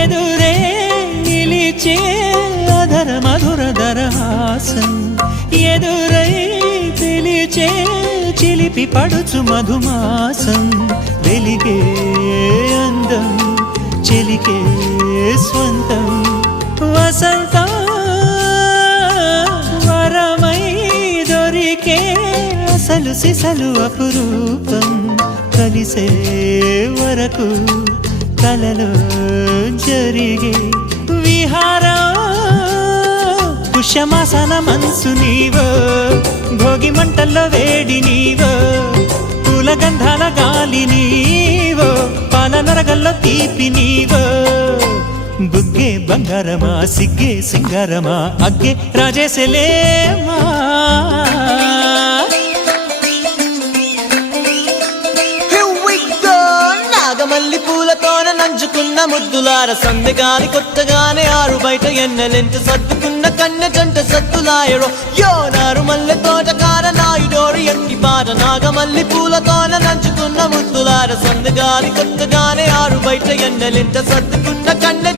ఎదురే నిలిచే అధర మధుర దరహాసం ఎదురై పిలిచే చిలిపి పడుచు మధుమాసం వెలిగే అందం చెలికే స్వంతం వసంతం వరమై దొరికే అసలు సిసలు అపురూపం కలిసే వరకు కలలో జరిగే విహారం పుష్యమాసన మనసు నీవో భోగి మంటల్లో వేడి నీవో పూల గంధాల గాలి నీవో పాల నరగల్లో తీపి నీవో బుగ్గే బంగారమా సిగ్గే సింగారమా అగ్గే రాజేసలేమా మల్లి పూలతోన నంచుకున్న ముద్దులార సందెగాని కొత్తగానే ఆరు బయట ఎన్నెలెంట సర్దుకున్న కన్నె జంట సత్తులాయరో యోనారు మల్లె తోటకార నాయుడోరు ఎట్టి పాట నాగమల్లి పూలతోన నంచుకున్న ముద్దులార సందెగాని కొత్తగానే ఆరు బయట ఎన్నెలెంట సర్దుకున్న కన్నె